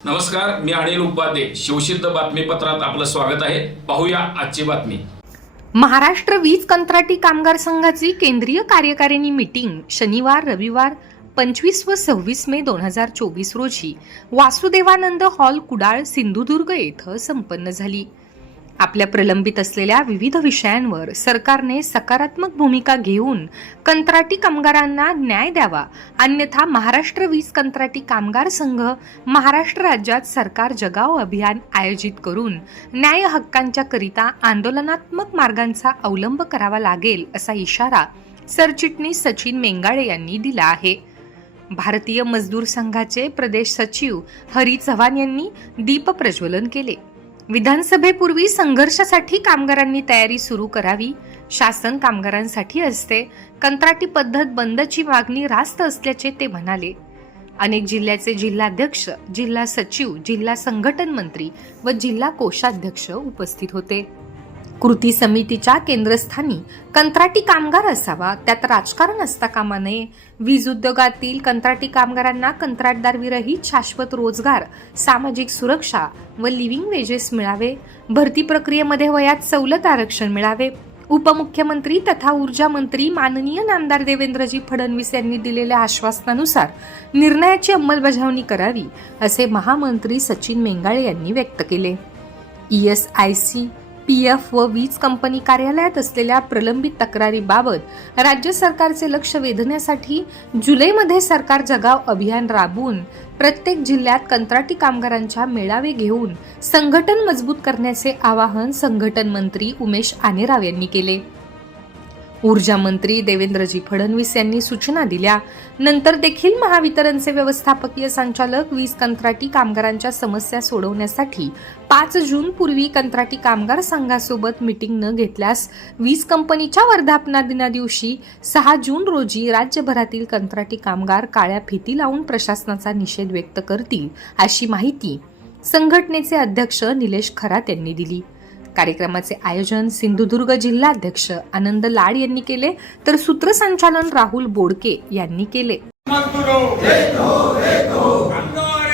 नमस्कार मी अनिल उपाध्ये. शिवसिद्ध बातमीपत्रात आपलं स्वागत आहे. पाहूया आजची बातमी. महाराष्ट्र वीज कंत्राटी कामगार संघाची केंद्रीय कार्यकारिणी मीटिंग शनिवार रविवार पंचवीस व सव्वीस मे दोन हजार चोवीस रोजी वासुदेवानंद हॉल कुडाळ सिंधुदुर्ग येथे संपन्न झाली. आपल्या प्रलंबित असलेल्या विविध विषयांवर सरकारने सकारात्मक भूमिका घेऊन कंत्राटी कामगारांना न्याय द्यावा अन्यथा महाराष्ट्र वीज कंत्राटी कामगार संघ महाराष्ट्र राज्यात सरकार जगाव अभियान आयोजित करून न्याय हक्कांच्या करिता आंदोलनात्मक मार्गांचा अवलंब करावा लागेल असा इशारा सरचिटणीस सचिन मेंगाळे यांनी दिला आहे. भारतीय मजदूर संघाचे प्रदेश सचिव हरी चव्हाण यांनी दीपप्रज्वलन केले. विधानसभेपूर्वी संघर्षासाठी कामगारांनी तयारी सुरू करावी. शासन कामगारांसाठी असते. कंत्राटी पद्धत बंदची मागणी रास्त असल्याचे ते म्हणाले. अनेक जिल्ह्याचे जिल्हाध्यक्ष जिल्हा सचिव जिल्हा संघटन मंत्री व जिल्हा कोषाध्यक्ष उपस्थित होते. कृती समितीच्या केंद्रस्थानी कंत्राटी कामगार असावा त्यात राजकारण असता कामा नये. वीज उद्योगातील कंत्राटी कामगारांना कंत्राटदार विरहित शाश्वत रोजगार सामाजिक सुरक्षा व लिव्हिंग वेजेस मिळावे. भरती प्रक्रियेमध्ये वयात सवलत आरक्षण मिळावे. उपमुख्यमंत्री तथा ऊर्जा मंत्री माननीय नामदार देवेंद्रजी फडणवीस यांनी दिलेल्या आश्वासनानुसार निर्णयाची अंमलबजावणी करावी असे महामंत्री सचिन मेंगाळे यांनी व्यक्त केले. E S I C P F व वीज कंपनी कार्यालयात असलेल्या प्रलंबित तक्रारीबाबत राज्य सरकारचे लक्ष वेधण्यासाठी जुलैमध्ये सरकार जगाव अभियान राबवून प्रत्येक जिल्ह्यात कंत्राटी कामगारांच्या मेळावे घेऊन संघटन मजबूत करण्याचे आवाहन संघटन मंत्री उमेश आनेराव यांनी केले. ऊर्जा मंत्री देवेंद्रजी फडणवीस यांनी सूचना दिल्या. नंतर देखील महावितरणचे व्यवस्थापकीय संचालक वीज कंत्राटी कामगारांच्या समस्या सोडवण्यासाठी पाच जून पूर्वी कंत्राटी कामगार संघासोबत मिटिंग न घेतल्यास वीज कंपनीच्या वर्धापना दिना दिवशी सहा जून रोजी राज्यभरातील कंत्राटी कामगार काळ्या फिती लावून प्रशासनाचा निषेध व्यक्त करतील अशी माहिती संघटनेचे अध्यक्ष निलेश खरात यांनी दिली. कार्यक्रमाचे आयोजन सिंधुदुर्ग जिल्हाध्यक्ष आनंद लाड यांनी केले तर सूत्रसंचालन राहुल बोडके यांनी केले. मजदूरो कामगार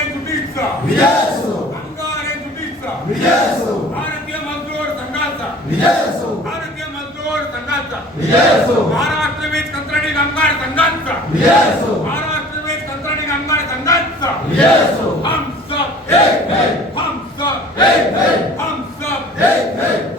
संघाचा महाराष्ट्र